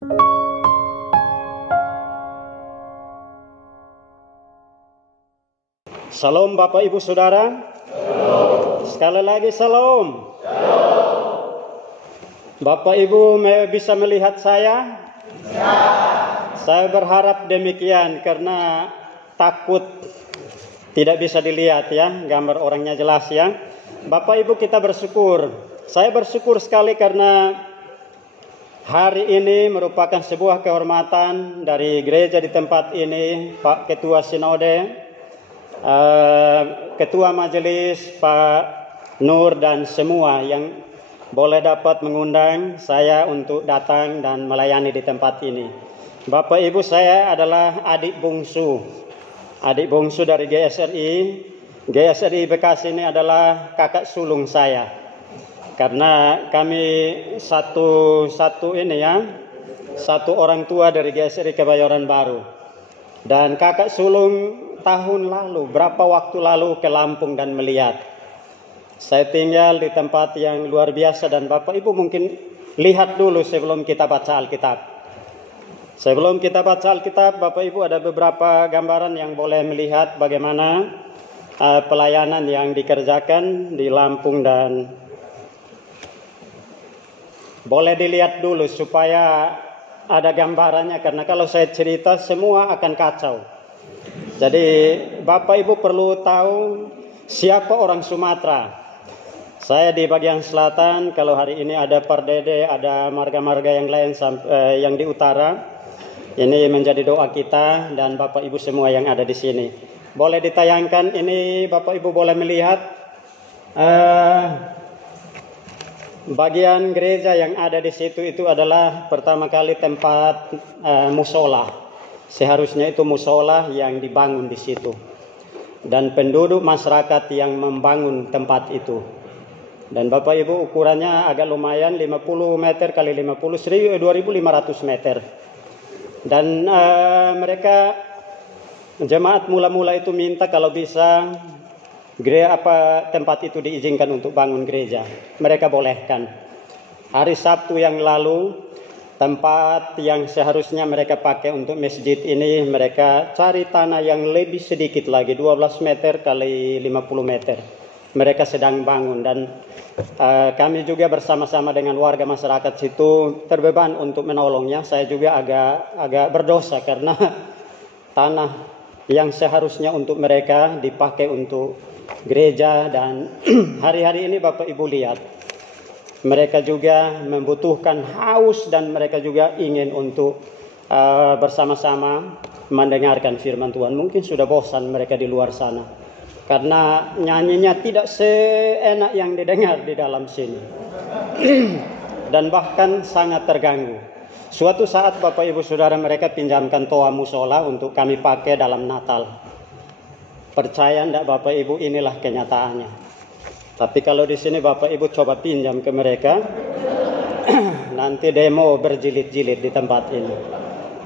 Salam Bapak Ibu Saudara. Sekali lagi salam. Bapak Ibu bisa melihat saya? Saya berharap demikian karena takut tidak bisa dilihat ya, gambar orangnya jelas ya. Bapak Ibu kita bersyukur. Saya bersyukur sekali karena hari ini merupakan sebuah kehormatan dari gereja di tempat ini, Pak Ketua Sinode, Ketua Majelis, Pak Nur dan semua yang boleh dapat mengundang saya untuk datang dan melayani di tempat ini. Bapak Ibu, saya adalah adik bungsu dari GSRI. GSRI Bekasi ini adalah kakak sulung saya. Karena kami satu orang tua dari GSRI Kebayoran Baru. Dan kakak sulung tahun lalu, berapa waktu lalu ke Lampung dan melihat. Saya tinggal di tempat yang luar biasa dan Bapak Ibu mungkin lihat dulu sebelum kita baca Alkitab. Sebelum kita baca Alkitab, Bapak Ibu ada beberapa gambaran yang boleh melihat bagaimana pelayanan yang dikerjakan di Lampung dan boleh dilihat dulu supaya ada gambarannya karena kalau saya cerita semua akan kacau. Jadi Bapak Ibu perlu tahu siapa orang Sumatera. Saya di bagian selatan, kalau hari ini ada Pardede, ada marga-marga yang lain yang di utara. Ini menjadi doa kita dan Bapak Ibu semua yang ada di sini. Boleh ditayangkan ini, Bapak Ibu boleh melihat bagian gereja yang ada di situ itu adalah pertama kali tempat musola. Seharusnya itu musola yang dibangun di situ. Dan penduduk masyarakat yang membangun tempat itu. Dan Bapak Ibu ukurannya agak lumayan 50 meter kali 50, 2.500 meter. Dan mereka jemaat mula-mula itu minta kalau bisa tempat itu diizinkan untuk bangun gereja. Mereka bolehkan. Hari Sabtu yang lalu tempat yang seharusnya mereka pakai untuk masjid ini mereka cari tanah yang lebih sedikit lagi 12 meter kali 50 meter. Mereka sedang bangun dan kami juga bersama-sama dengan warga masyarakat situ terbeban untuk menolongnya. Saya juga agak berdosa karena tanah yang seharusnya untuk mereka dipakai untuk gereja dan hari-hari ini Bapak Ibu lihat mereka juga membutuhkan haus dan mereka juga ingin untuk bersama-sama mendengarkan firman Tuhan. Mungkin sudah bosan mereka di luar sana. Karena nyanyinya tidak seenak yang didengar di dalam sini. Dan bahkan sangat terganggu. Suatu saat Bapak Ibu Saudara mereka pinjamkan toa musola untuk kami pakai dalam Natal. Percaya enggak Bapak Ibu, inilah kenyataannya. Tapi kalau di sini Bapak Ibu coba pinjam ke mereka, nanti demo berjilid-jilid di tempat ini.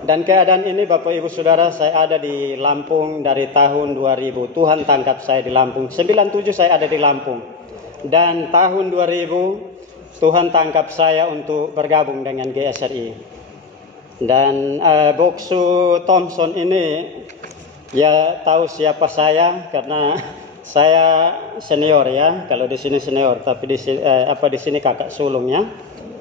Dan keadaan ini Bapak Ibu Saudara, saya ada di Lampung dari tahun 2000. Tuhan tangkap saya di Lampung. 97 saya ada di Lampung. Dan tahun 2000 Tuhan tangkap saya untuk bergabung dengan GSRI. Dan Boksu Thompson ini ya tahu siapa saya karena saya senior ya. Kalau di sini senior, tapi di sini kakak sulungnya.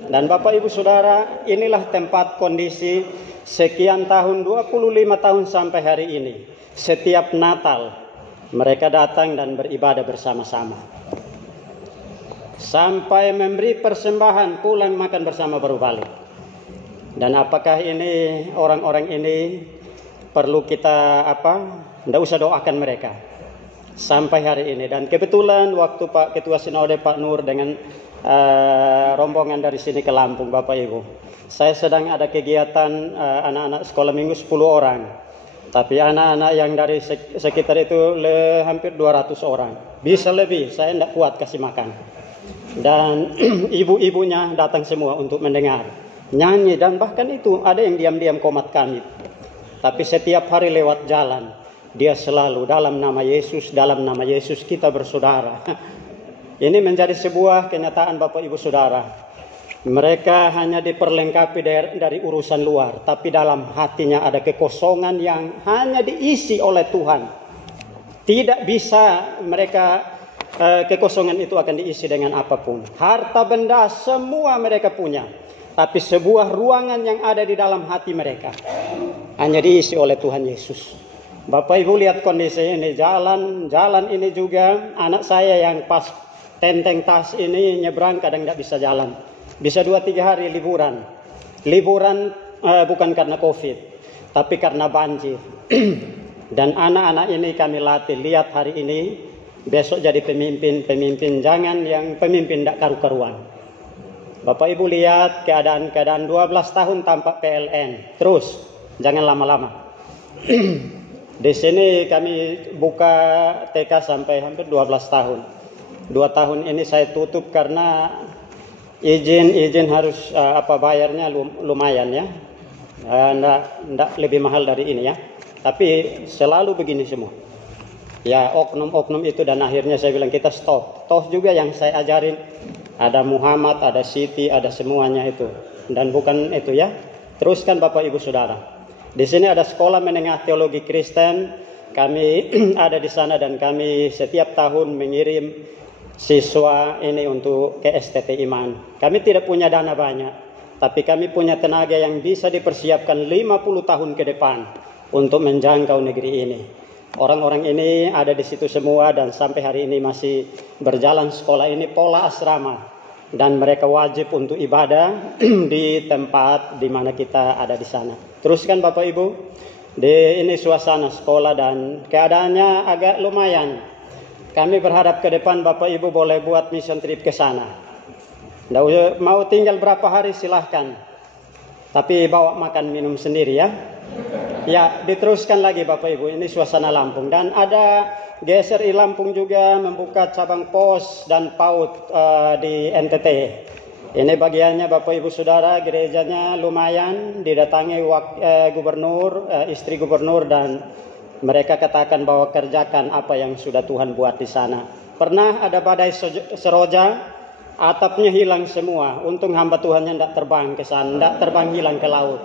Dan Bapak Ibu Saudara, inilah tempat kondisi sekian tahun, 25 tahun sampai hari ini. Setiap Natal mereka datang dan beribadah bersama-sama. Sampai memberi persembahan, pulang makan bersama baru balik. Dan apakah ini orang-orang ini perlu kita tidak usah doakan mereka sampai hari ini. Dan kebetulan waktu Pak Ketua Sinode Pak Nur dengan rombongan dari sini ke Lampung Bapak Ibu, saya sedang ada kegiatan anak-anak sekolah minggu 10 orang. Tapi anak-anak yang dari sekitar itu hampir 200 orang. Bisa lebih, saya tidak kuat kasih makan. Dan ibu-ibunya datang semua untuk mendengar. Nyanyi dan bahkan itu ada yang diam-diam komat kami. Tapi setiap hari lewat jalan, dia selalu dalam nama Yesus kita bersaudara. Ini menjadi sebuah kenyataan Bapak Ibu Saudara. Mereka hanya diperlengkapi dari urusan luar, tapi dalam hatinya ada kekosongan yang hanya diisi oleh Tuhan. Tidak bisa mereka, kekosongan itu akan diisi dengan apapun. Harta benda semua mereka punya, tapi sebuah ruangan yang ada di dalam hati mereka hanya diisi oleh Tuhan Yesus. Bapak Ibu lihat kondisi ini, jalan ini juga anak saya yang pas tenteng tas ini nyebrang kadang tidak bisa jalan. Bisa 2-3 hari liburan. Bukan karena COVID, tapi karena banjir. Dan anak-anak ini kami latih, lihat hari ini, besok jadi pemimpin, jangan yang pemimpin tidak karu-karuan. Bapak Ibu lihat keadaan 12 tahun tanpa PLN, terus jangan lama-lama. Di sini kami buka TK sampai hampir 12 tahun. 2 tahun ini saya tutup karena izin harus bayarnya lumayan ya. Nggak lebih mahal dari ini ya. Tapi selalu begini semua. Ya oknum-oknum itu, dan akhirnya saya bilang kita stop. Toh juga yang saya ajarin ada Muhammad, ada Siti, ada semuanya itu. Dan bukan itu ya. Teruskan Bapak Ibu Saudara. Di sini ada sekolah menengah teologi Kristen. Kami ada di sana dan kami setiap tahun mengirim siswa ini untuk ke STT Iman. Kami tidak punya dana banyak, tapi kami punya tenaga yang bisa dipersiapkan 50 tahun ke depan untuk menjangkau negeri ini. Orang-orang ini ada di situ semua dan sampai hari ini masih berjalan sekolah ini pola asrama, dan mereka wajib untuk ibadah di tempat di mana kita ada di sana. Teruskan Bapak Ibu, ini suasana sekolah dan keadaannya agak lumayan. Kami berharap ke depan Bapak Ibu boleh buat mission trip ke sana. Mau tinggal berapa hari silahkan. Tapi bawa makan minum sendiri ya. Ya, diteruskan lagi Bapak Ibu. Ini suasana Lampung. Dan ada GSRI Lampung juga membuka cabang pos dan PAUD di NTT. Ini bagiannya Bapak Ibu Saudara, gerejanya lumayan. Didatangi gubernur, istri gubernur, dan mereka katakan bahwa kerjakan apa yang sudah Tuhan buat di sana. Pernah ada badai seroja, atapnya hilang semua. Untung hamba Tuhannya tidak terbang ke sana, tidak terbang hilang ke laut.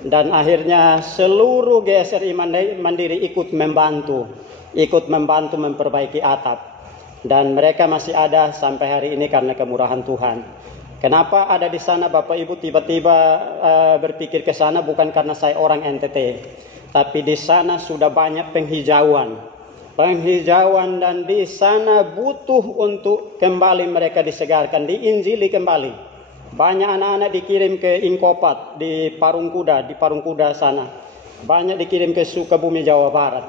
Dan akhirnya seluruh GSRI Mandiri ikut membantu memperbaiki atap. Dan mereka masih ada sampai hari ini karena kemurahan Tuhan. Kenapa ada di sana Bapak Ibu tiba-tiba berpikir ke sana? Bukan karena saya orang NTT. Tapi di sana sudah banyak penghijauan, dan di sana butuh untuk kembali mereka disegarkan, diinjili kembali. Banyak anak-anak dikirim ke Ingkopat di Parung Kuda sana. Banyak dikirim ke Sukabumi Jawa Barat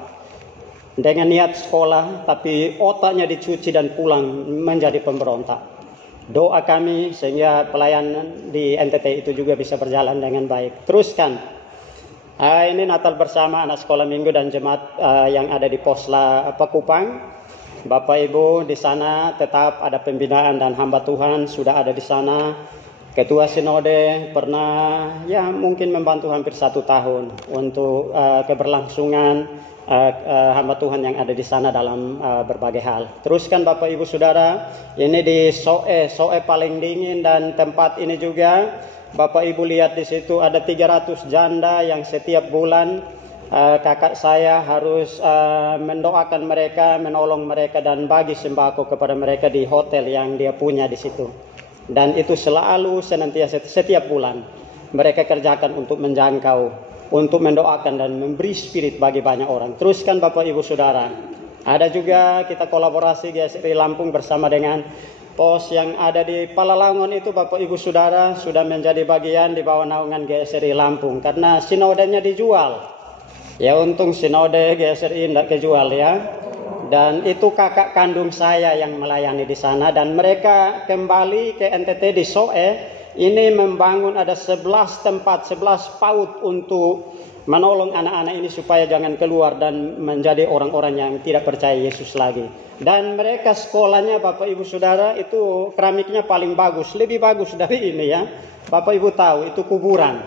dengan niat sekolah, tapi otaknya dicuci dan pulang menjadi pemberontak. Doa kami sehingga pelayanan di NTT itu juga bisa berjalan dengan baik. Teruskan. Ini Natal bersama anak sekolah minggu dan jemaat yang ada di Posla Kupang. Bapak Ibu di sana tetap ada pembinaan dan hamba Tuhan sudah ada di sana. Ketua Sinode pernah mungkin membantu hampir 1 tahun untuk keberlangsungan hamba Tuhan yang ada di sana dalam berbagai hal. Teruskan Bapak Ibu Saudara, ini di Soe paling dingin, dan tempat ini juga Bapak Ibu lihat di situ ada 300 janda yang setiap bulan kakak saya harus mendoakan mereka, menolong mereka, dan bagi sembako kepada mereka di hotel yang dia punya di situ. Dan itu selalu senantiasa setiap bulan mereka kerjakan untuk menjangkau, untuk mendoakan dan memberi spirit bagi banyak orang. Teruskan Bapak Ibu Saudara. Ada juga kita kolaborasi GSRI Lampung bersama dengan pos yang ada di Palalangon itu Bapak Ibu Saudara sudah menjadi bagian di bawah naungan GSRI Lampung karena sinodenya dijual. Ya untung sinode GSRI tidak kejual ya. Dan itu kakak kandung saya yang melayani di sana, dan mereka kembali ke NTT di Soe. Ini membangun ada 11 tempat, 11 PAUD untuk menolong anak-anak ini supaya jangan keluar dan menjadi orang-orang yang tidak percaya Yesus lagi. Dan mereka sekolahnya Bapak Ibu Saudara itu keramiknya paling bagus, lebih bagus dari ini ya. Bapak Ibu tahu itu kuburan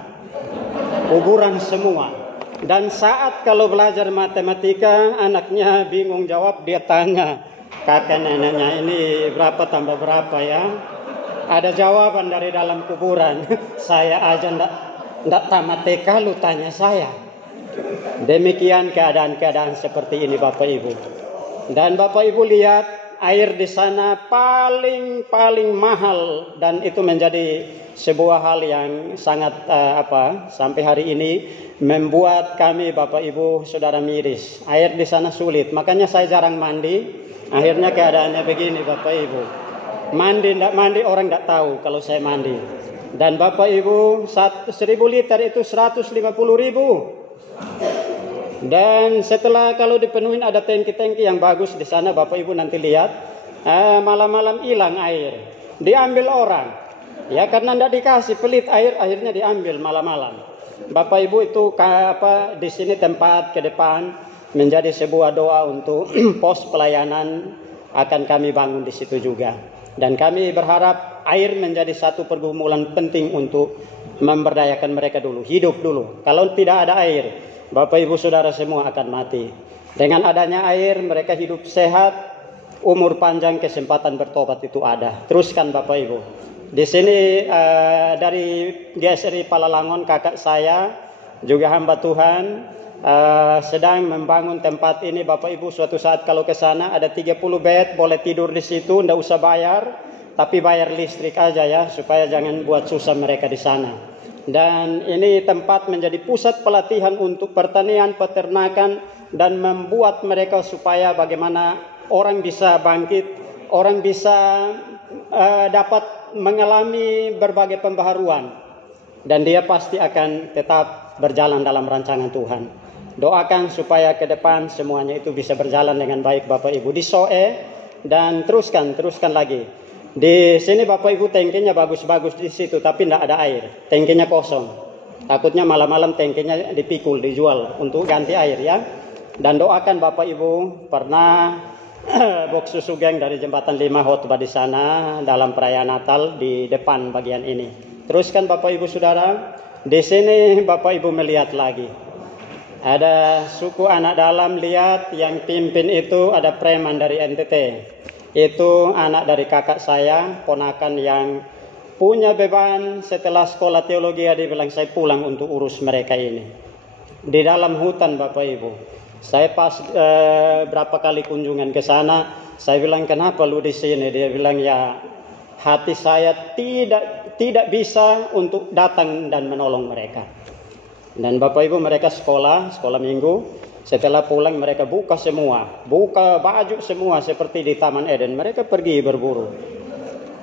semua. Dan saat kalau belajar matematika anaknya bingung jawab, dia tanya kakek neneknya ini berapa tambah berapa ya. Ada jawaban dari dalam kuburan. Saya aja ndak tamat TK lu tanya saya. Demikian keadaan-keadaan seperti ini Bapak Ibu. Dan Bapak Ibu lihat air di sana paling mahal, dan itu menjadi sebuah hal yang sangat sampai hari ini membuat kami Bapak Ibu Saudara miris. Air di sana sulit, makanya saya jarang mandi. Akhirnya keadaannya begini Bapak Ibu. Mandi ndak mandi orang ndak tahu kalau saya mandi. Dan Bapak Ibu 1.000 liter itu 150.000. Dan setelah kalau dipenuhin ada tangki-tangki yang bagus di sana Bapak Ibu nanti lihat, malam-malam hilang air, diambil orang. Ya karena tidak dikasih, pelit air, akhirnya diambil malam-malam. Bapak Ibu itu di sini tempat ke depan menjadi sebuah doa untuk pos pelayanan akan kami bangun di situ juga. Dan kami berharap air menjadi satu pergumulan penting untuk memberdayakan mereka dulu, hidup dulu. Kalau tidak ada air, Bapak Ibu Saudara semua akan mati. Dengan adanya air mereka hidup sehat, umur panjang, kesempatan bertobat itu ada. Teruskan Bapak Ibu. Di sini dari GSRI Palalangon kakak saya juga hamba Tuhan sedang membangun tempat ini Bapak Ibu. Suatu saat kalau ke sana ada 30 bed, boleh tidur di situ, tidak usah bayar, tapi bayar listrik aja ya, supaya jangan buat susah mereka di sana. Dan ini tempat menjadi pusat pelatihan untuk pertanian, peternakan, dan membuat mereka supaya bagaimana orang bisa bangkit, orang bisa dapat mengalami berbagai pembaharuan, dan dia pasti akan tetap berjalan dalam rancangan Tuhan. Doakan supaya ke depan semuanya itu bisa berjalan dengan baik Bapak Ibu. Di Soe dan teruskan lagi. Di sini Bapak Ibu tangkinya bagus-bagus di situ, tapi tidak ada air, tangkinya kosong. Takutnya malam-malam tangkinya dipikul, dijual untuk ganti air ya. Dan doakan Bapak Ibu, pernah Bok Susu Geng dari Jembatan 5 khotbah di sana dalam perayaan Natal di depan bagian ini. Teruskan Bapak Ibu Saudara, di sini Bapak Ibu melihat lagi. Ada suku anak dalam, lihat yang pimpin itu ada preman dari NTT. Itu anak dari kakak saya, ponakan yang punya beban setelah sekolah teologi. Dia bilang saya pulang untuk urus mereka ini. Di dalam hutan Bapak Ibu. Saya pas berapa kali kunjungan ke sana, saya bilang kenapa lu di sini? Dia bilang ya hati saya tidak bisa untuk datang dan menolong mereka. Dan Bapak Ibu mereka sekolah minggu. Setelah pulang mereka buka baju semua seperti di Taman Eden. Mereka pergi berburu.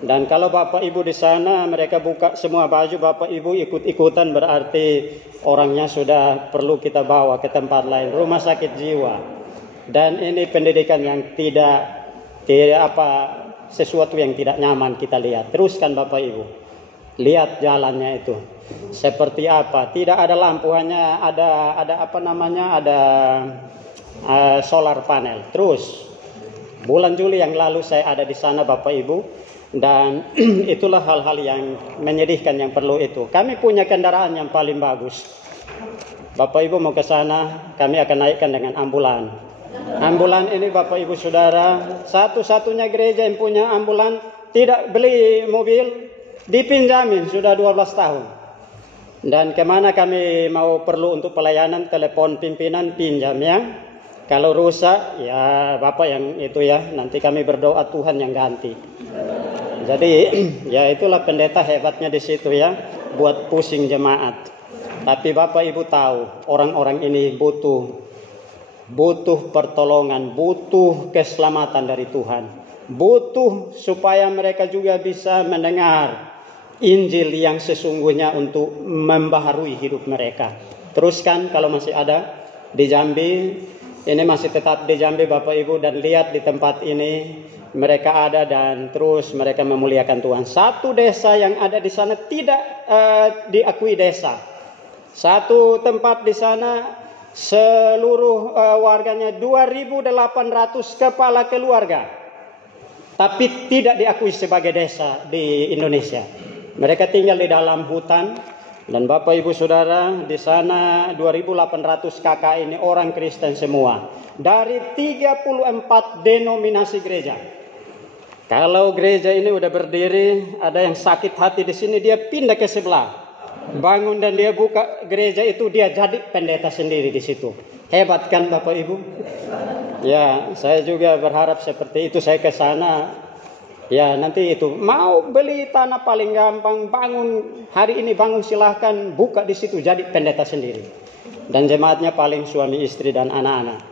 Dan kalau Bapak Ibu di sana mereka buka semua baju, Bapak Ibu ikut-ikutan, berarti orangnya sudah perlu kita bawa ke tempat lain, rumah sakit jiwa. Dan ini pendidikan yang tidak sesuatu yang tidak nyaman kita lihat. Teruskan Bapak Ibu. Lihat jalannya itu seperti apa, tidak ada lampu, hanya ada solar panel. Terus bulan Juli yang lalu saya ada di sana Bapak Ibu, dan itulah hal-hal yang menyedihkan yang perlu itu. Kami punya kendaraan yang paling bagus. Bapak Ibu mau ke sana, kami akan naikkan dengan ambulan. Ambulan ini Bapak Ibu Saudara, satu-satunya gereja yang punya ambulan, tidak beli mobil, dipinjamin sudah 12 tahun. Dan kemana kami mau perlu untuk pelayanan, telepon pimpinan, pinjam ya. Kalau rusak ya Bapak yang itu ya, nanti kami berdoa Tuhan yang ganti. Jadi ya itulah pendeta hebatnya di situ ya, buat pusing jemaat. Tapi Bapak Ibu tahu orang-orang ini butuh pertolongan, butuh keselamatan dari Tuhan. Butuh supaya mereka juga bisa mendengar Injil yang sesungguhnya untuk membaharui hidup mereka. Teruskan kalau masih ada di Jambi, ini masih tetap di Jambi Bapak Ibu, dan lihat di tempat ini mereka ada dan terus mereka memuliakan Tuhan. Satu desa yang ada di sana tidak diakui desa. Satu tempat di sana seluruh warganya 2.800 kepala keluarga, tapi tidak diakui sebagai desa di Indonesia. Mereka tinggal di dalam hutan. Dan Bapak Ibu Saudara, di sana 2.800 kakak ini orang Kristen semua dari 34 denominasi gereja. Kalau gereja ini udah berdiri, ada yang sakit hati di sini, dia pindah ke sebelah, bangun dan dia buka gereja itu, dia jadi pendeta sendiri di situ. Hebat kan Bapak Ibu? Ya, saya juga berharap seperti itu. Saya ke sana, ya nanti itu mau beli tanah paling gampang, bangun hari ini, bangun silahkan buka di situ, jadi pendeta sendiri. Dan jemaatnya paling suami istri dan anak-anak.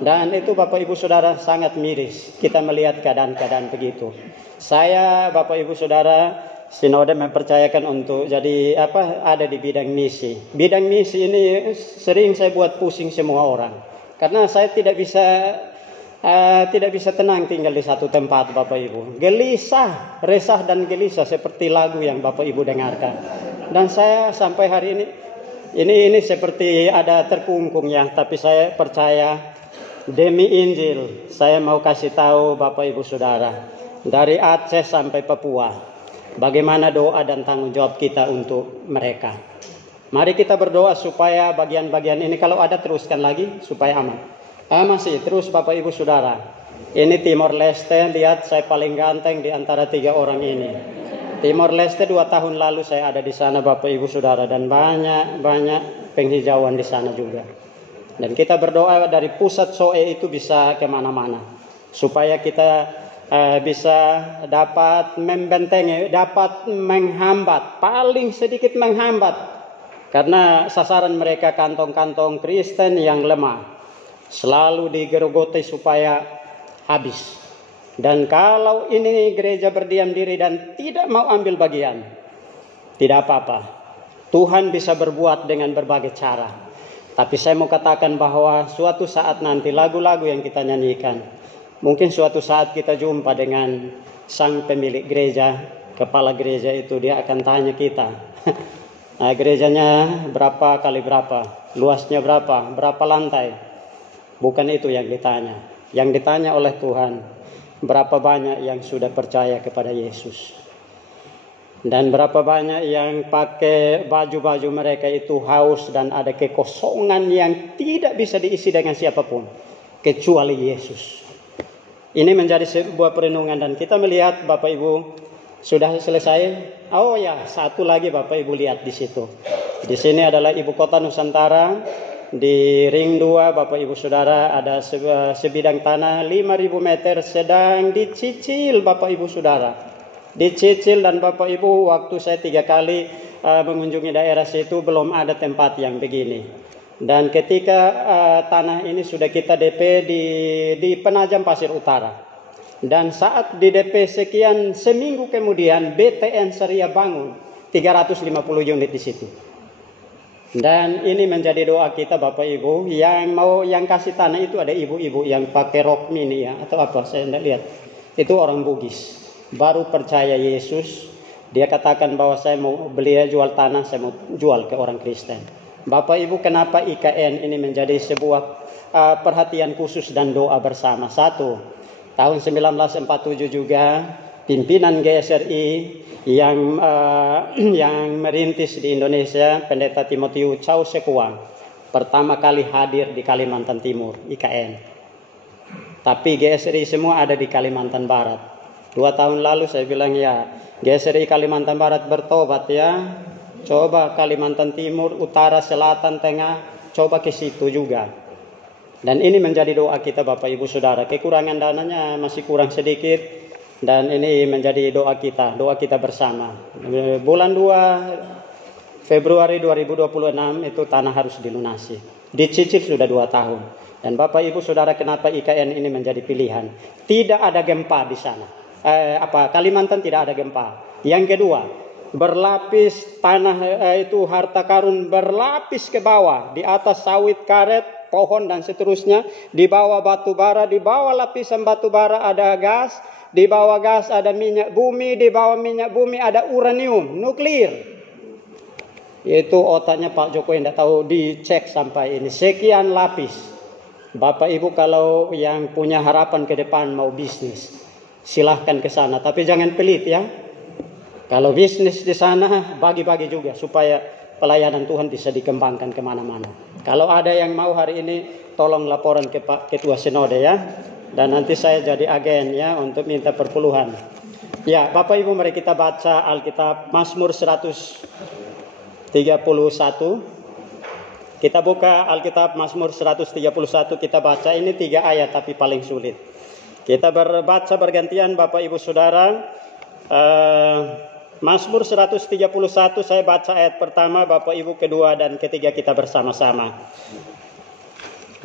Dan itu Bapak Ibu Saudara sangat miris kita melihat keadaan-keadaan begitu. Saya Bapak Ibu Saudara sinode mempercayakan untuk jadi ada di bidang misi. Bidang misi ini sering saya buat pusing semua orang. Karena saya tidak bisa tenang tinggal di satu tempat Bapak Ibu. Gelisah, resah dan gelisah seperti lagu yang Bapak Ibu dengarkan. Dan saya sampai hari ini seperti ada terkungkung ya, tapi saya percaya demi Injil, saya mau kasih tahu Bapak Ibu Saudara, dari Aceh sampai Papua, bagaimana doa dan tanggung jawab kita untuk mereka. Mari kita berdoa supaya bagian-bagian ini, kalau ada teruskan lagi supaya aman. Masih terus Bapak Ibu Saudara. Ini Timor Leste, lihat saya paling ganteng di antara 3 orang ini. Timor Leste 2 tahun lalu saya ada di sana Bapak Ibu Saudara, dan banyak penghijauan di sana juga. Dan kita berdoa dari pusat SOE itu bisa kemana-mana, supaya kita bisa dapat membentengi, dapat menghambat, paling sedikit menghambat, karena sasaran mereka kantong-kantong Kristen yang lemah, selalu digerogoti supaya habis. Dan kalau ini gereja berdiam diri dan tidak mau ambil bagian, tidak apa-apa, Tuhan bisa berbuat dengan berbagai cara. Tapi saya mau katakan bahwa suatu saat nanti lagu-lagu yang kita nyanyikan, mungkin suatu saat kita jumpa dengan sang pemilik gereja, kepala gereja itu, dia akan tanya kita, nah, gerejanya berapa kali berapa, luasnya berapa lantai. Bukan itu yang ditanya. Yang ditanya oleh Tuhan, berapa banyak yang sudah percaya kepada Yesus. Dan berapa banyak yang pakai baju-baju mereka itu haus dan ada kekosongan yang tidak bisa diisi dengan siapapun kecuali Yesus. Ini menjadi sebuah perenungan, dan kita melihat Bapak Ibu sudah selesai. Oh ya, satu lagi Bapak Ibu lihat di situ. Di sini adalah ibu kota Nusantara. Di ring 2 Bapak Ibu Saudara ada sebidang tanah 5.000 meter sedang dicicil Bapak Ibu Saudara. Dicicil, dan Bapak Ibu waktu saya 3 kali mengunjungi daerah situ belum ada tempat yang begini. Dan ketika tanah ini sudah kita DP di Penajam Pasir Utara, dan saat di DP sekian, seminggu kemudian BTN Syariah bangun 350 unit di situ. Dan ini menjadi doa kita Bapak Ibu, yang kasih tanah itu ada ibu-ibu yang pakai rok mini ya, atau apa saya tidak lihat. Itu orang Bugis. Baru percaya Yesus, dia katakan bahwa saya mau beli jual tanah, saya mau jual ke orang Kristen. Bapak Ibu, kenapa IKN ini menjadi sebuah perhatian khusus dan doa bersama? 1, tahun 1947 juga pimpinan GSRI yang merintis di Indonesia, Pendeta Timotius Chau Sekuang, pertama kali hadir di Kalimantan Timur, IKN. Tapi GSRI semua ada di Kalimantan Barat. 2 tahun lalu saya bilang ya, GSRI Kalimantan Barat bertobat ya. Coba Kalimantan Timur, Utara, Selatan, Tengah, coba ke situ juga. Dan ini menjadi doa kita Bapak Ibu Saudara. Kekurangan dananya masih kurang sedikit, dan ini menjadi doa kita bersama. Bulan 2 Februari 2026 itu tanah harus dilunasi. Dicicil sudah 2 tahun. Dan Bapak Ibu Saudara, kenapa IKN ini menjadi pilihan? Tidak ada gempa di sana. Kalimantan tidak ada gempa. Yang kedua, berlapis tanah itu harta karun berlapis ke bawah, di atas sawit karet, pohon dan seterusnya, di bawah batu bara, di bawah lapisan batu bara ada gas, di bawah gas ada minyak bumi, di bawah minyak bumi ada uranium nuklir. Itu otaknya Pak Jokowi tidak tahu, dicek sampai ini sekian lapis. Bapak Ibu kalau yang punya harapan ke depan mau bisnis, silahkan ke sana, tapi jangan pelit ya. Kalau bisnis di sana, bagi-bagi juga supaya pelayanan Tuhan bisa dikembangkan kemana-mana. Kalau ada yang mau hari ini, tolong laporan ke Pak Ketua Sinode ya. dan nanti saya jadi agen ya untuk minta perpuluhan. Ya, Bapak Ibu, mari kita baca Alkitab Mazmur 131. Kita buka Alkitab Mazmur 131, kita baca ini 3 ayat tapi paling sulit. Kita berbaca bergantian Bapak Ibu Saudara. Mazmur 131 saya baca ayat pertama, Bapak Ibu kedua dan ketiga kita bersama-sama.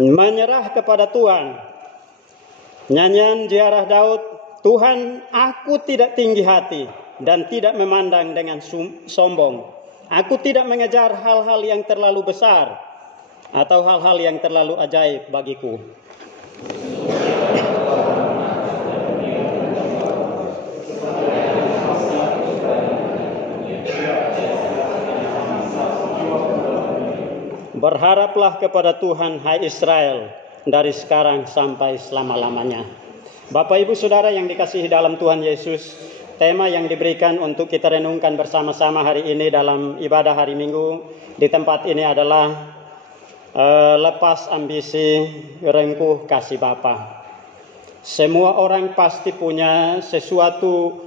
Menyerah kepada Tuhan. Nyanyian ziarah Daud. Tuhan, aku tidak tinggi hati dan tidak memandang dengan sombong. Aku tidak mengejar hal-hal yang terlalu besar atau hal-hal yang terlalu ajaib bagiku. Berharaplah kepada Tuhan, hai Israel, dari sekarang sampai selama-lamanya. Bapak Ibu Saudara yang dikasihi dalam Tuhan Yesus, tema yang diberikan untuk kita renungkan bersama-sama hari ini dalam ibadah hari Minggu di tempat ini adalah lepas ambisi, rengkuh kasih Bapa. Semua orang pasti punya sesuatu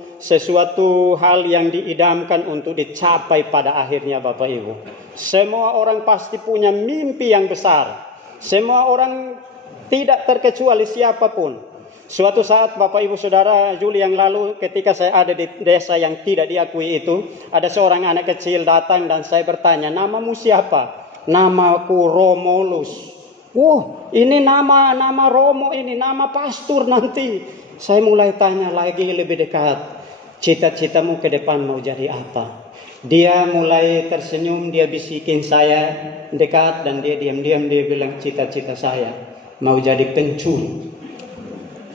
hal yang diidamkan untuk dicapai pada akhirnya, Bapak Ibu. Semua orang pasti punya mimpi yang besar. Semua orang, tidak terkecuali siapapun. Suatu saat Bapak Ibu Saudara, Juli yang lalu ketika saya ada di desa yang tidak diakui itu, ada seorang anak kecil datang dan saya bertanya, namamu siapa? Namaku Romulus. Ini nama Romo, ini nama pastor nanti. Saya mulai tanya lagi lebih dekat, cita-citamu ke depan mau jadi apa? Dia mulai tersenyum, dia bisikin saya dekat dan dia diam-diam dia bilang, cita-cita saya mau jadi pencuri.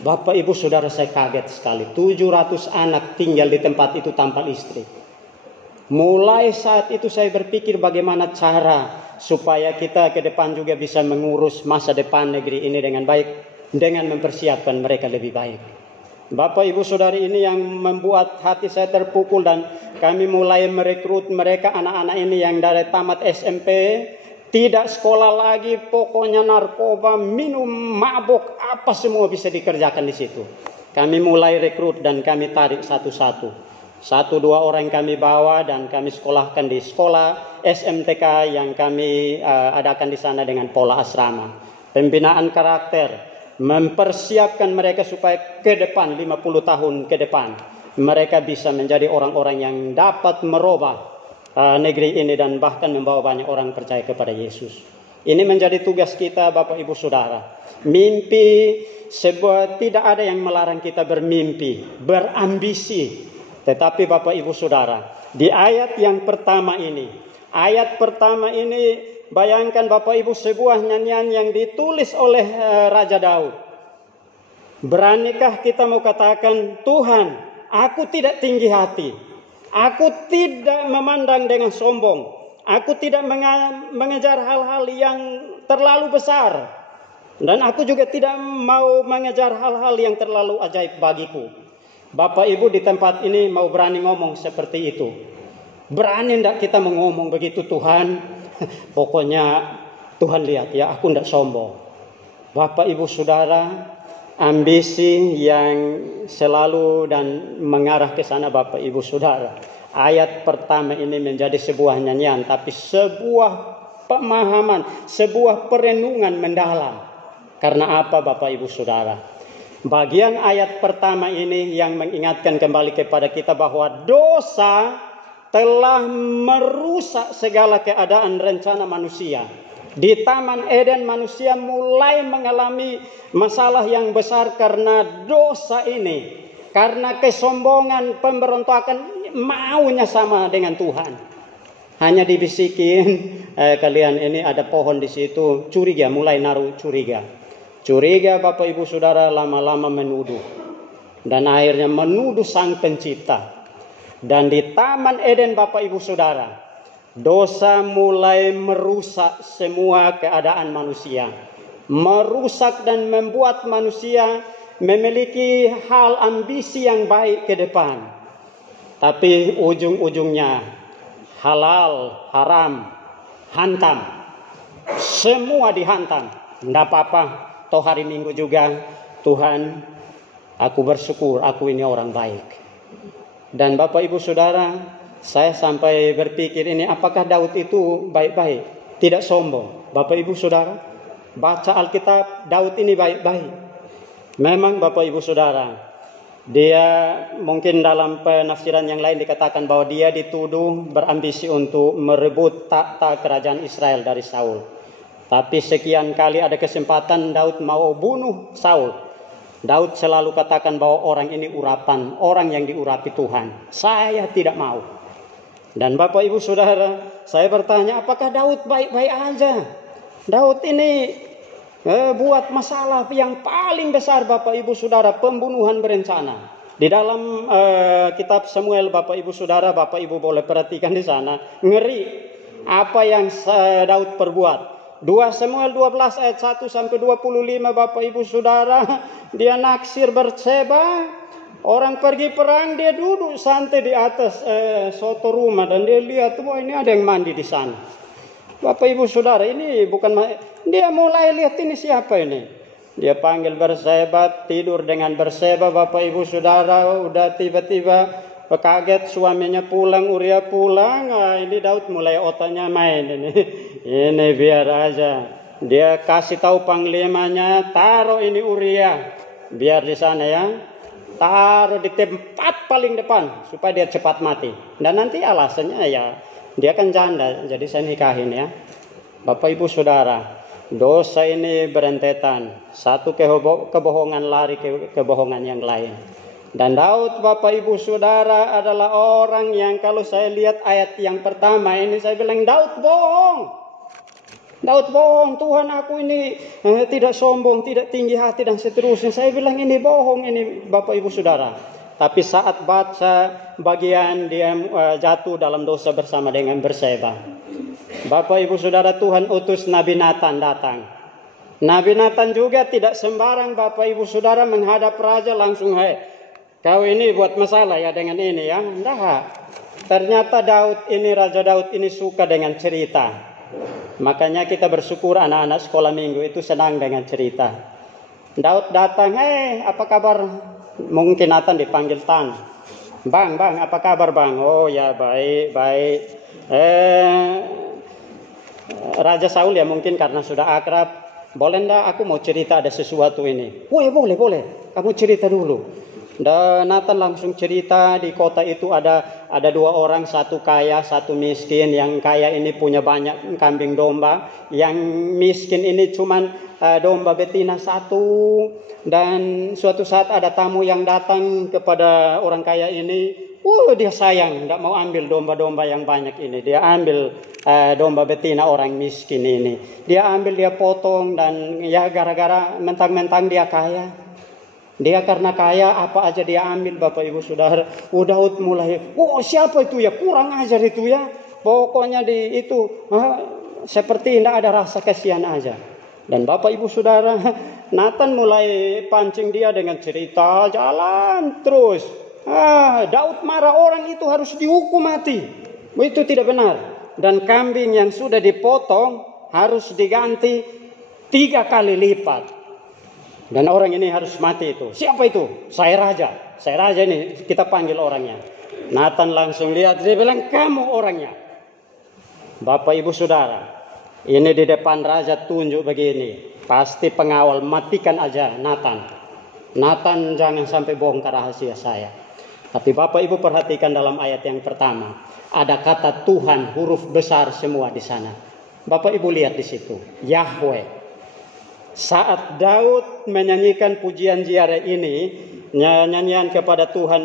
Bapak Ibu Saudara, saya kaget sekali. 700 anak tinggal di tempat itu tanpa istri. Mulai saat itu saya berpikir bagaimana cara supaya kita ke depan juga bisa mengurus masa depan negeri ini dengan baik, dengan mempersiapkan mereka lebih baik. Bapak Ibu Saudari, ini yang membuat hati saya terpukul dan kami mulai merekrut mereka, anak-anak ini yang dari tamat SMP, tidak sekolah lagi, pokoknya narkoba, minum, mabuk, apa semua bisa dikerjakan di situ. Kami mulai rekrut dan kami tarik satu-satu. 1-2 orang kami bawa dan kami sekolahkan di sekolah SMTK yang kami adakan di sana dengan pola asrama. Pembinaan karakter, mempersiapkan mereka supaya ke depan 50 tahun ke depan mereka bisa menjadi orang-orang yang dapat merubah negeri ini dan bahkan membawa banyak orang percaya kepada Yesus. Ini menjadi tugas kita Bapak Ibu Saudara. Mimpi, tidak ada yang melarang kita bermimpi, berambisi. Tetapi Bapak Ibu Saudara, di ayat yang pertama ini, bayangkan Bapak Ibu sebuah nyanyian yang ditulis oleh Raja Daud. Beranikah kita mau katakan, Tuhan, aku tidak tinggi hati. Aku tidak memandang dengan sombong. Aku tidak mengejar hal-hal yang terlalu besar. Dan aku juga tidak mau mengejar hal-hal yang terlalu ajaib bagiku. Bapak Ibu di tempat ini mau berani ngomong seperti itu. Berani enggak kita ngomong begitu, Tuhan? Pokoknya Tuhan lihat ya, aku enggak sombong. Bapak Ibu Saudara, ambisi yang selalu dan mengarah ke sana Bapak Ibu Saudara. Ayat pertama ini menjadi sebuah nyanyian, tapi sebuah pemahaman, sebuah perenungan mendalam. Karena apa Bapak Ibu Saudara? Bagian ayat pertama ini yang mengingatkan kembali kepada kita bahwa dosa telah merusak segala keadaan rencana manusia. Di Taman Eden manusia mulai mengalami masalah yang besar karena dosa ini. Karena kesombongan, pemberontakan, maunya sama dengan Tuhan. Hanya dibisikin, kalian ini ada pohon di situ, curiga, mulai naruh curiga. Curiga Bapak Ibu Saudara lama-lama menuduh. Dan akhirnya menuduh Sang Pencipta. Dan di Taman Eden Bapak Ibu Saudara, dosa mulai merusak semua keadaan manusia. Merusak dan membuat manusia memiliki hal ambisi yang baik ke depan. Tapi ujung-ujungnya halal, haram, hantam. Semua dihantam. Tidak apa-apa, toh hari Minggu juga Tuhan, aku bersyukur aku ini orang baik. Dan Bapak Ibu Saudara, saya sampai berpikir ini, apakah Daud itu baik-baik, tidak sombong? Bapak Ibu Saudara, baca Alkitab, Daud ini baik-baik. Memang Bapak Ibu Saudara, dia mungkin dalam penafsiran yang lain dikatakan bahwa dia dituduh berambisi untuk merebut takhta kerajaan Israel dari Saul. Tapi sekian kali ada kesempatan Daud mau bunuh Saul. Daud selalu katakan bahwa orang ini urapan, orang yang diurapi Tuhan. Saya tidak mau. Dan Bapak Ibu Saudara, saya bertanya, apakah Daud baik-baik aja? Daud ini buat masalah yang paling besar Bapak Ibu Saudara, pembunuhan berencana. Di dalam kitab Samuel Bapak Ibu Saudara, Bapak Ibu boleh perhatikan di sana, ngeri apa yang Daud perbuat. 2 Samuel 12 ayat 1 sampai 25 Bapak Ibu Saudara, dia naksir Batseba. Orang pergi perang, dia duduk santai di atas soto rumah dan dia lihat, wah ini ada yang mandi di sana. Bapak Ibu Saudara, ini bukan, dia mulai lihat ini siapa ini. Dia panggil Batseba, tidur dengan Batseba. Bapak Ibu Saudara, udah tiba-tiba kaget suaminya pulang, Uria pulang. Ini Daud mulai otaknya main ini. Ini biar aja. Dia kasih tahu panglimanya, taruh ini Uria, biar di sana ya. Taruh di tempat paling depan supaya dia cepat mati. Dan nanti alasannya ya dia kan janda, jadi saya nikahin ya. Bapak Ibu Saudara, dosa ini berentetan. Satu kebohongan lari ke kebohongan yang lain. Dan Daud Bapak Ibu Saudara adalah orang yang kalau saya lihat ayat yang pertama ini saya bilang Daud bohong. Daud bohong, Tuhan aku ini tidak sombong, tidak tinggi hati dan seterusnya. Saya bilang ini bohong ini Bapak Ibu Saudara. Tapi saat baca bagian dia jatuh dalam dosa bersama dengan Batseba. Bapak Ibu Saudara, Tuhan utus Nabi Nathan datang. Nabi Nathan juga tidak sembarang Bapak Ibu Saudara menghadap raja langsung, hei kau ini buat masalah ya dengan ini ya. Enggak. Ternyata Raja Daud ini suka dengan cerita. Makanya kita bersyukur anak-anak sekolah minggu itu senang dengan cerita. Daud datang, apa kabar? Mungkin Nathan dipanggil Tan. Bang, apa kabar bang? Oh ya baik. Raja Saul ya mungkin karena sudah akrab. Boleh enggak aku mau cerita ada sesuatu ini? Boleh. Kamu cerita dulu. Dan Nathan langsung cerita di kota itu ada 2 orang, satu kaya, satu miskin. Yang kaya ini punya banyak kambing domba. Yang miskin ini cuman domba betina 1. Dan suatu saat ada tamu yang datang kepada orang kaya ini. Dia sayang, tidak mau ambil domba-domba yang banyak ini. Dia ambil domba betina orang miskin ini. Dia ambil, dia potong dan ya gara-gara mentang-mentang dia kaya. Dia karena kaya apa aja dia ambil Bapak Ibu Saudara. Daud mulai, siapa itu ya, kurang ajar itu ya. Pokoknya seperti tidak ada rasa kasihan aja. Dan Bapak Ibu Saudara, Nathan mulai pancing dia dengan cerita, jalan terus. Daud marah, orang itu harus dihukum mati. Itu tidak benar. Dan kambing yang sudah dipotong harus diganti 3 kali lipat. Dan orang ini harus mati itu. Siapa itu? Saya raja ini. Kita panggil orangnya. Nathan langsung lihat. Dia bilang, kamu orangnya. Bapak Ibu Saudara. Ini di depan raja tunjuk begini. Pasti pengawal, matikan aja Nathan. Nathan jangan sampai bongkar rahasia saya. Tapi Bapak Ibu perhatikan dalam ayat yang pertama. Ada kata Tuhan, huruf besar semua di sana. Bapak Ibu lihat di situ. Yahweh. Saat Daud menyanyikan pujian ziarah ini, nyanyian kepada Tuhan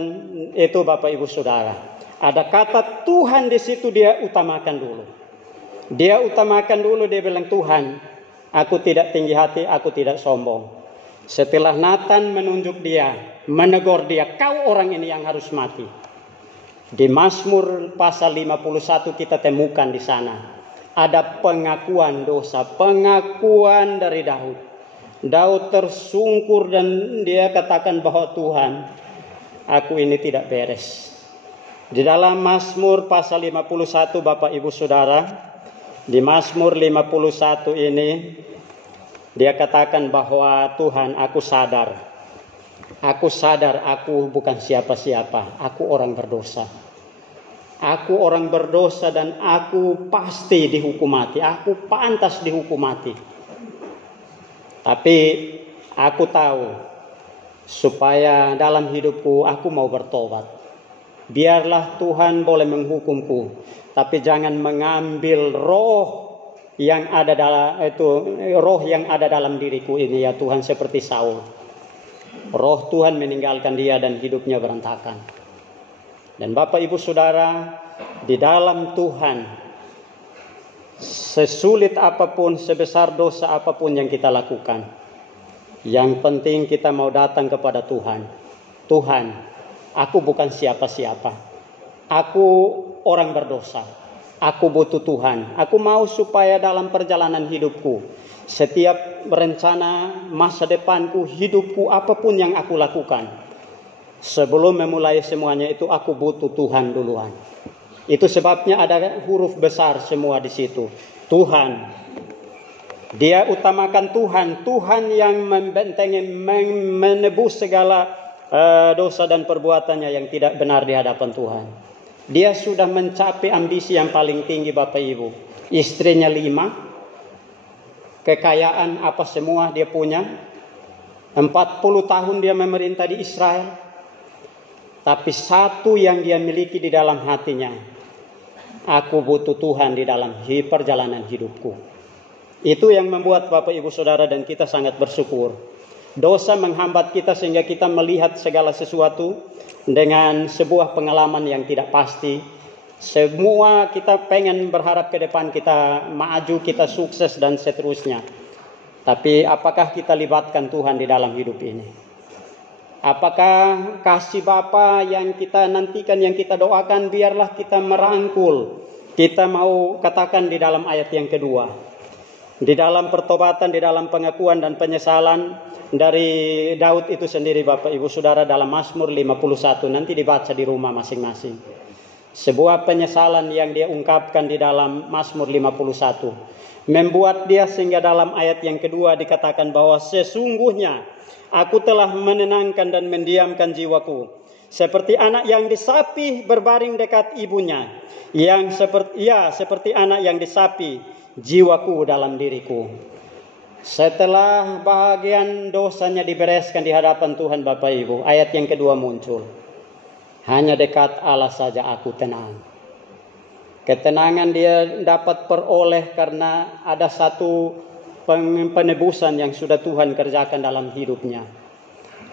itu Bapak Ibu Saudara, ada kata Tuhan di situ dia utamakan dulu. Dia bilang Tuhan, aku tidak tinggi hati, aku tidak sombong. Setelah Nathan menunjuk dia, menegur dia, kau orang ini yang harus mati. Di Mazmur pasal 51 kita temukan di sana. Ada pengakuan dosa, pengakuan dari Daud. Daud tersungkur dan dia katakan bahwa Tuhan, aku ini tidak beres. Di dalam Mazmur pasal 51 Bapak Ibu Saudara, di Mazmur 51 ini dia katakan bahwa Tuhan, aku sadar Aku sadar aku bukan siapa-siapa. Aku orang berdosa. Aku orang berdosa dan aku pasti dihukum mati. Aku pantas dihukum mati. Tapi aku tahu supaya dalam hidupku aku mau bertobat. Biarlah Tuhan boleh menghukumku, tapi jangan mengambil roh yang ada dalam diriku ini ya Tuhan, seperti Saul. Roh Tuhan meninggalkan dia dan hidupnya berantakan. Dan Bapak Ibu Saudara, di dalam Tuhan, sesulit apapun, sebesar dosa apapun yang kita lakukan, yang penting kita mau datang kepada Tuhan. Tuhan, aku bukan siapa-siapa. Aku orang berdosa. Aku butuh Tuhan. Aku mau supaya dalam perjalanan hidupku, setiap rencana masa depanku, hidupku, apapun yang aku lakukan, sebelum memulai semuanya itu aku butuh Tuhan duluan. Itu sebabnya ada huruf besar semua di situ. Tuhan. Dia utamakan Tuhan. Tuhan yang membentengi, menebus segala dosa dan perbuatannya yang tidak benar di hadapan Tuhan. Dia sudah mencapai ambisi yang paling tinggi Bapak Ibu. Istrinya 5. Kekayaan apa semua dia punya. 40 tahun dia memerintah di Israel. Tapi satu yang dia miliki di dalam hatinya, aku butuh Tuhan di dalam perjalanan hidupku. Itu yang membuat Bapak Ibu Saudara dan kita sangat bersyukur. Dosa menghambat kita sehingga kita melihat segala sesuatu dengan sebuah pengalaman yang tidak pasti. Semua kita pengen berharap ke depan kita maju, kita sukses dan seterusnya. Tapi apakah kita libatkan Tuhan di dalam hidup ini? Apakah kasih Bapa yang kita nantikan, yang kita doakan, biarlah kita merangkul. Kita mau katakan di dalam ayat yang kedua. Di dalam pertobatan, di dalam pengakuan dan penyesalan dari Daud itu sendiri Bapak Ibu Saudara, dalam Mazmur 51. Nanti dibaca di rumah masing-masing. Sebuah penyesalan yang dia ungkapkan di dalam Mazmur 51. Membuat dia sehingga dalam ayat yang kedua dikatakan bahwa sesungguhnya aku telah menenangkan dan mendiamkan jiwaku. Seperti anak yang disapi berbaring dekat ibunya. Seperti anak yang disapi jiwaku dalam diriku. Setelah bahagian dosanya dibereskan di hadapan Tuhan Bapak Ibu, ayat yang kedua muncul. Hanya dekat Allah saja aku tenang. Ketenangan dia dapat peroleh karena ada satu penebusan yang sudah Tuhan kerjakan dalam hidupnya.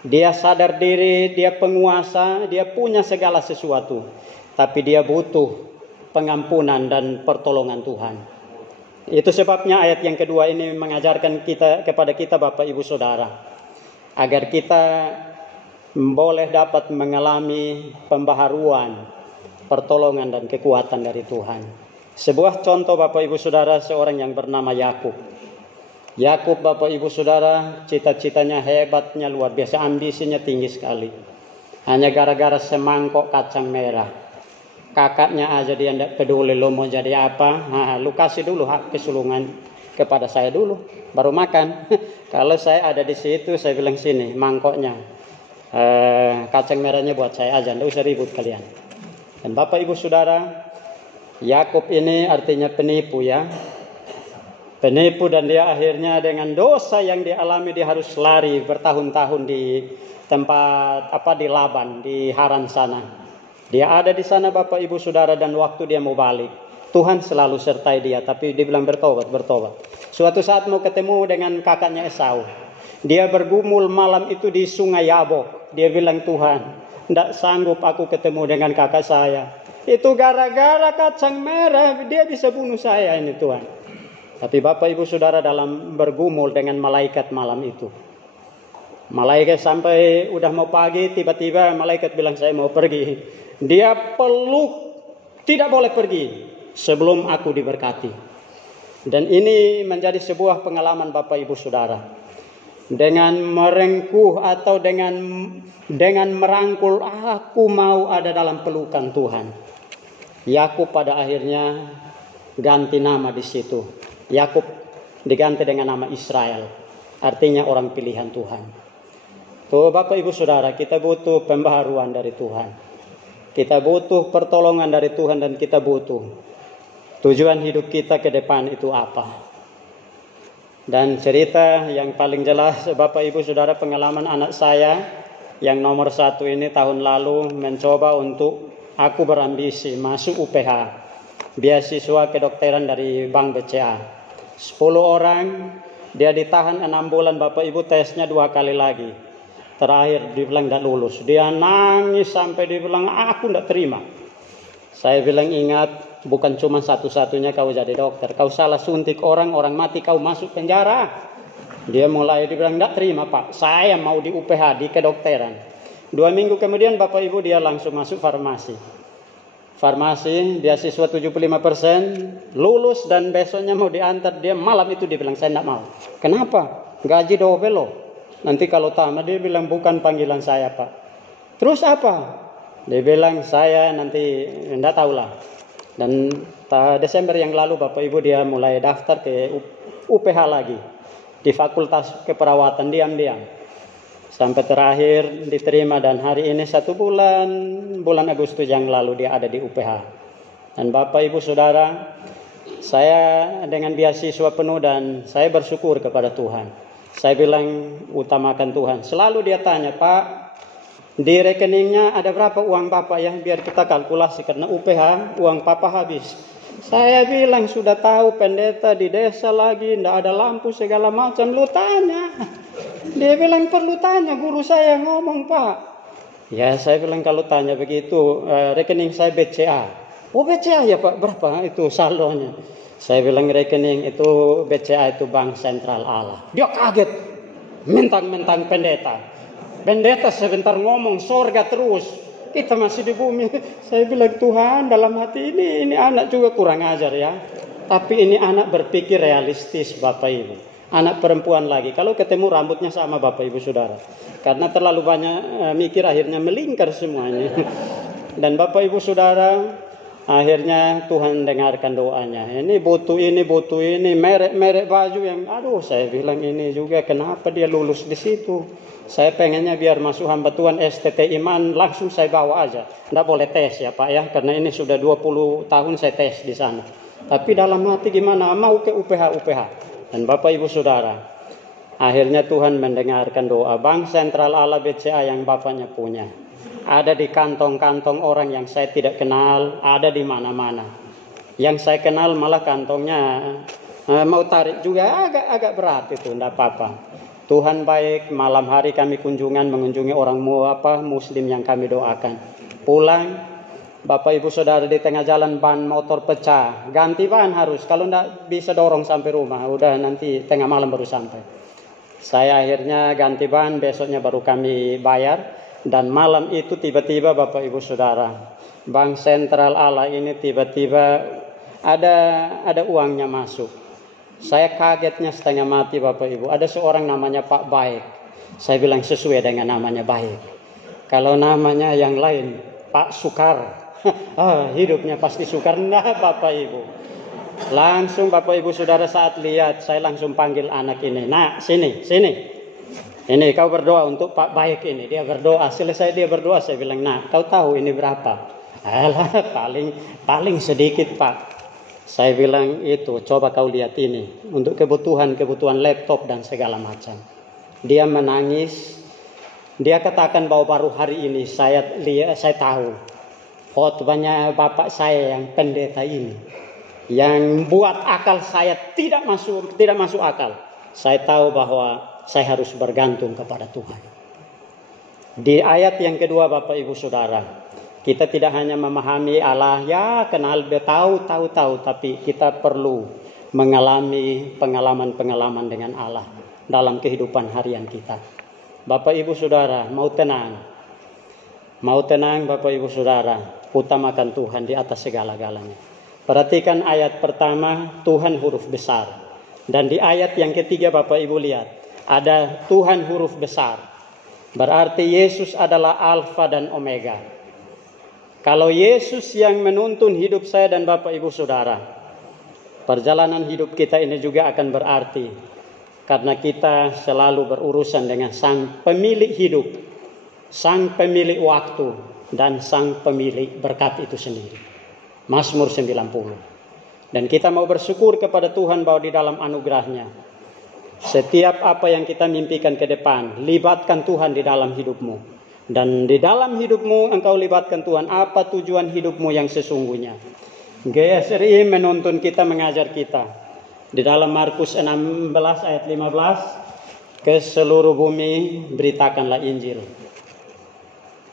Dia sadar diri, dia penguasa, dia punya segala sesuatu. Tapi dia butuh pengampunan dan pertolongan Tuhan. Itu sebabnya ayat yang kedua ini mengajarkan kepada kita Bapak Ibu Saudara, agar kita boleh dapat mengalami pembaharuan, pertolongan dan kekuatan dari Tuhan. Sebuah contoh Bapak Ibu Saudara, seorang yang bernama Yakub. Yakub Bapak Ibu Saudara, cita-citanya hebatnya luar biasa, ambisinya tinggi sekali. Hanya gara-gara semangkok kacang merah. Kakaknya aja dia tidak peduli lo mau jadi apa. Lu kasih dulu hak kesulungan kepada saya dulu, baru makan. Kalau saya ada di situ, saya bilang sini mangkoknya, kacang merahnya buat saya aja, tidak usah ribut kalian. Dan Bapak Ibu Saudara, Yakub ini artinya penipu ya. Penipu, dan dia akhirnya dengan dosa yang dialami dia harus lari bertahun-tahun di tempat di Laban, di Haran sana. Dia ada di sana Bapak Ibu Saudara, dan waktu dia mau balik, Tuhan selalu sertai dia, tapi dia bilang bertobat. Suatu saat mau ketemu dengan kakaknya Esau. Dia bergumul malam itu di sungai Yabok. Dia bilang, Tuhan, tidak sanggup aku ketemu dengan kakak saya. Itu gara-gara kacang merah dia bisa bunuh saya ini Tuhan. Tapi Bapak Ibu Saudara dalam bergumul dengan malaikat malam itu. Malaikat sampai udah mau pagi, tiba-tiba malaikat bilang saya mau pergi. Dia peluk, tidak boleh pergi sebelum aku diberkati. Dan ini menjadi sebuah pengalaman Bapak Ibu Saudara. Dengan merengkuh atau dengan merangkul, aku mau ada dalam pelukan Tuhan. Yakub pada akhirnya ganti nama di situ. Yakub diganti dengan nama Israel, artinya orang pilihan Tuhan. Tuh Bapak Ibu Saudara, kita butuh pembaharuan dari Tuhan. Kita butuh pertolongan dari Tuhan dan kita butuh tujuan hidup kita ke depan itu apa. Dan cerita yang paling jelas Bapak Ibu Saudara, pengalaman anak saya yang nomor 1 ini tahun lalu mencoba untuk aku berambisi masuk UPH, beasiswa kedokteran dari Bank BCA. 10 orang, dia ditahan 6 bulan Bapak Ibu, tesnya 2 kali lagi. Terakhir dibilang tidak lulus. Dia nangis sampai dibilang aku tidak terima. Saya bilang ingat, bukan cuma satu-satunya kau jadi dokter. Kau salah suntik orang mati kau masuk penjara. Dia mulai dibilang tidak terima Pak. Saya mau di UPH, di kedokteran. 2 minggu kemudian Bapak Ibu dia langsung masuk farmasi. Farmasi, beasiswa 75%, lulus dan besoknya mau diantar. Dia malam itu dia bilang saya tidak mau. Kenapa? Gaji double loh. Nanti kalau tamat dia bilang bukan panggilan saya Pak. Terus apa? Dia bilang saya nanti tidak tahulah. Dan Desember yang lalu Bapak Ibu dia mulai daftar ke UPH lagi. Di Fakultas Keperawatan diam-diam. Sampai terakhir diterima dan hari ini 1 bulan Agustus yang lalu dia ada di UPH. Dan Bapak Ibu Saudara, saya dengan beasiswa penuh dan saya bersyukur kepada Tuhan. Saya bilang utamakan Tuhan. Selalu dia tanya, Pak, di rekeningnya ada berapa uang Bapak ya? Biar kita kalkulasi karena UPH uang Papa habis. Saya bilang sudah tahu pendeta di desa lagi, tidak ada lampu segala macam. Lu tanya. Dia bilang perlu tanya, guru saya ngomong Pak. Ya saya bilang kalau tanya begitu, rekening saya BCA. Oh BCA ya Pak, berapa itu saldonya? Saya bilang rekening itu BCA itu Bank Sentral Allah. Dia kaget, mentang-mentang pendeta. Pendeta sebentar ngomong sorga terus. Kita masih di bumi. Saya bilang Tuhan dalam hati ini anak juga kurang ajar ya. Tapi ini anak berpikir realistis Bapak Ibu. Anak perempuan lagi. Kalau ketemu rambutnya sama Bapak Ibu Saudara. Karena terlalu banyak mikir akhirnya melingkar semuanya. Dan Bapak Ibu Saudara, akhirnya Tuhan dengarkan doanya. Ini butuh ini, merek baju yang aduh saya bilang ini juga kenapa dia lulus di situ. Saya pengennya biar masuk hamba Tuhan STT Iman langsung saya bawa aja. Tidak boleh tes ya Pak ya, karena ini sudah 20 tahun saya tes di sana. Tapi dalam hati gimana mau ke UPH. Dan Bapak Ibu Saudara, akhirnya Tuhan mendengarkan doa. Bank Sentral Allah BCA yang Bapaknya punya. Ada di kantong-kantong orang yang saya tidak kenal, ada di mana-mana. Yang saya kenal malah kantongnya mau tarik juga agak berat itu, tidak apa-apa. Tuhan baik, malam hari kami mengunjungi orang Muslim yang kami doakan. Pulang, Bapak Ibu Saudara di tengah jalan ban motor pecah, ganti ban harus. Kalau tidak bisa dorong sampai rumah, udah nanti tengah malam baru sampai. Saya akhirnya ganti ban, besoknya baru kami bayar. Dan malam itu tiba-tiba Bapak Ibu Saudara, Bank Sentral Allah ini tiba-tiba ada uangnya masuk. Saya kagetnya setengah mati Bapak Ibu. Ada seorang namanya Pak Baik. Saya bilang sesuai dengan namanya Baik. Kalau namanya yang lain Pak Sukar, hidupnya pasti sukar. Nah Bapak Ibu. Langsung Bapak Ibu Saudara saat lihat saya langsung panggil anak ini. Nah sini. Ini kau berdoa untuk Pak Baik ini. Dia berdoa. Selesai dia berdoa saya bilang, nah kau tahu ini berapa? Alah paling sedikit Pak. Saya bilang itu coba kau lihat ini. Untuk kebutuhan laptop dan segala macam. Dia menangis. Dia katakan bahwa baru hari ini saya tahu. Khotbahnya bapak saya yang pendeta ini. Yang buat akal saya tidak masuk akal. Saya tahu bahwa saya harus bergantung kepada Tuhan. Di ayat yang kedua Bapak Ibu Saudara, kita tidak hanya memahami Allah, ya kenal dia tahu, tapi kita perlu mengalami pengalaman dengan Allah dalam kehidupan harian kita. Bapak Ibu Saudara, mau tenang Bapak Ibu Saudara, utamakan Tuhan di atas segala-galanya. Perhatikan ayat pertama, Tuhan huruf besar. Dan di ayat yang ketiga Bapak Ibu lihat, ada Tuhan huruf besar. Berarti Yesus adalah Alfa dan Omega. Kalau Yesus yang menuntun hidup saya dan Bapak Ibu Saudara, perjalanan hidup kita ini juga akan berarti. karena kita selalu berurusan dengan Sang Pemilik hidup, Sang Pemilik waktu, dan Sang Pemilik berkat itu sendiri. Mazmur 90. Dan kita mau bersyukur kepada Tuhan bahwa di dalam anugerahnya, setiap apa yang kita mimpikan ke depan, libatkan Tuhan di dalam hidupmu. Dan di dalam hidupmu engkau libatkan Tuhan. Apa tujuan hidupmu yang sesungguhnya? GSRI menuntun kita, mengajar kita. Di dalam Markus 16 ayat 15, ke seluruh bumi beritakanlah Injil.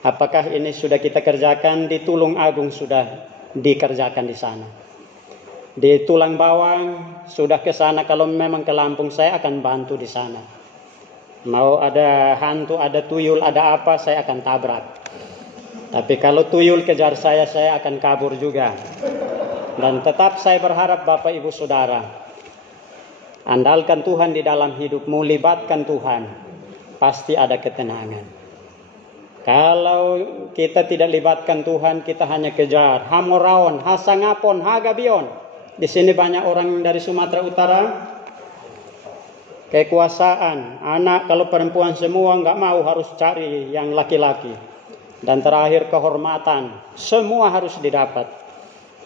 Apakah ini sudah kita kerjakan? Di Tulung Agung sudah dikerjakan di sana. Di Tulang Bawang sudah ke sana. Kalau memang ke Lampung, saya akan bantu di sana. Mau ada hantu, ada tuyul, ada apa, saya akan tabrak. Tapi kalau tuyul kejar saya akan kabur juga. Dan tetap saya berharap Bapak Ibu Saudara, andalkan Tuhan di dalam hidupmu, libatkan Tuhan, pasti ada ketenangan. Kalau kita tidak libatkan Tuhan, kita hanya kejar Hamoraon, Hasangapon, Hagabion. Di sini banyak orang dari Sumatera Utara. Kekuasaan, anak kalau perempuan semua nggak mau, harus cari yang laki-laki. Dan terakhir kehormatan, semua harus didapat.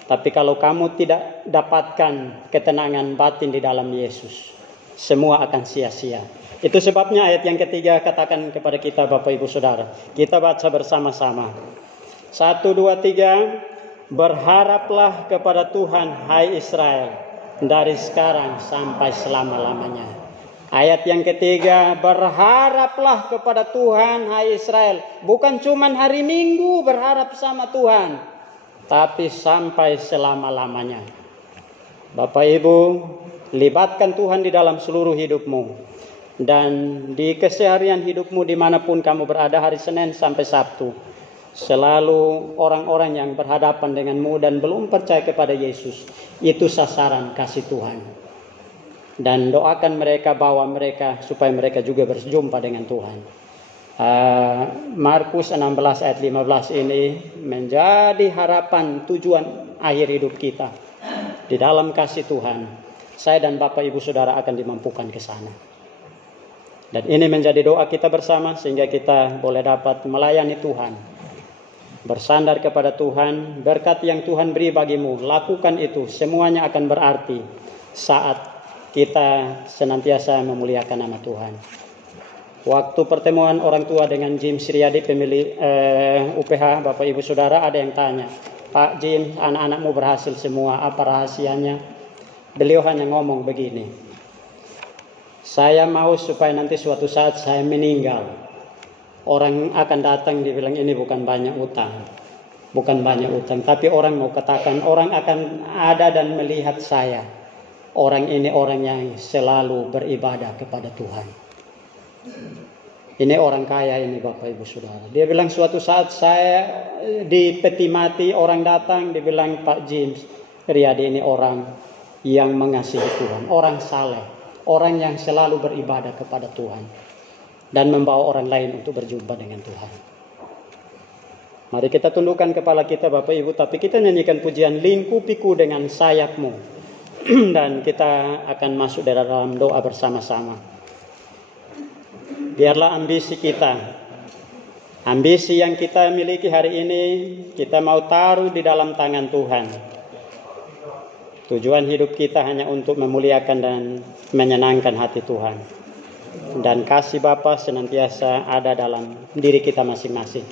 Tapi kalau kamu tidak dapatkan ketenangan batin di dalam Yesus, semua akan sia-sia. Itu sebabnya ayat yang ketiga katakan kepada kita Bapak Ibu Saudara. Kita baca bersama-sama. 1, 2, 3. Berharaplah kepada Tuhan, hai Israel, dari sekarang sampai selama-lamanya. Ayat yang ketiga, berharaplah kepada Tuhan, hai Israel. Bukan cuma hari Minggu berharap sama Tuhan, tapi sampai selama-lamanya. Bapak Ibu, libatkan Tuhan di dalam seluruh hidupmu. Dan di keseharian hidupmu dimanapun kamu berada, hari Senin sampai Sabtu. Selalu orang-orang yang berhadapan denganmu dan belum percaya kepada Yesus, itu sasaran kasih Tuhan. Dan doakan mereka, bawa mereka supaya mereka juga berjumpa dengan Tuhan. Markus 16 ayat 15 ini menjadi harapan tujuan akhir hidup kita. Di dalam kasih Tuhan, saya dan Bapak Ibu Saudara akan dimampukan ke sana. Dan ini menjadi doa kita bersama sehingga kita boleh dapat melayani Tuhan. Bersandar kepada Tuhan, berkat yang Tuhan beri bagimu, lakukan itu. Semuanya akan berarti saat kita senantiasa memuliakan nama Tuhan. Waktu pertemuan orang tua dengan Jim Sriadi, pemilik UPH, Bapak Ibu Saudara, ada yang tanya, Pak Jim, anak-anakmu berhasil semua, apa rahasianya? Beliau hanya ngomong begini, saya mau supaya nanti suatu saat saya meninggal, orang akan datang dibilang ini bukan banyak utang. Bukan banyak utang, tapi orang mau katakan, orang akan ada dan melihat saya. Orang ini orang yang selalu beribadah kepada Tuhan. Ini orang kaya ini Bapak Ibu Saudara. Dia bilang suatu saat saya di peti mati, orang datang, dia bilang Pak James Riyadi ini orang yang mengasihi Tuhan. Orang saleh. Orang yang selalu beribadah kepada Tuhan. Dan membawa orang lain untuk berjumpa dengan Tuhan. Mari kita tundukkan kepala kita Bapak Ibu. Tapi kita nyanyikan pujian lingkupiku dengan sayapmu. Dan kita akan masuk dalam doa bersama-sama. Biarlah ambisi kita, ambisi yang kita miliki hari ini, kita mau taruh di dalam tangan Tuhan. Tujuan hidup kita hanya untuk memuliakan dan menyenangkan hati Tuhan. Dan kasih Bapa senantiasa ada dalam diri kita masing-masing.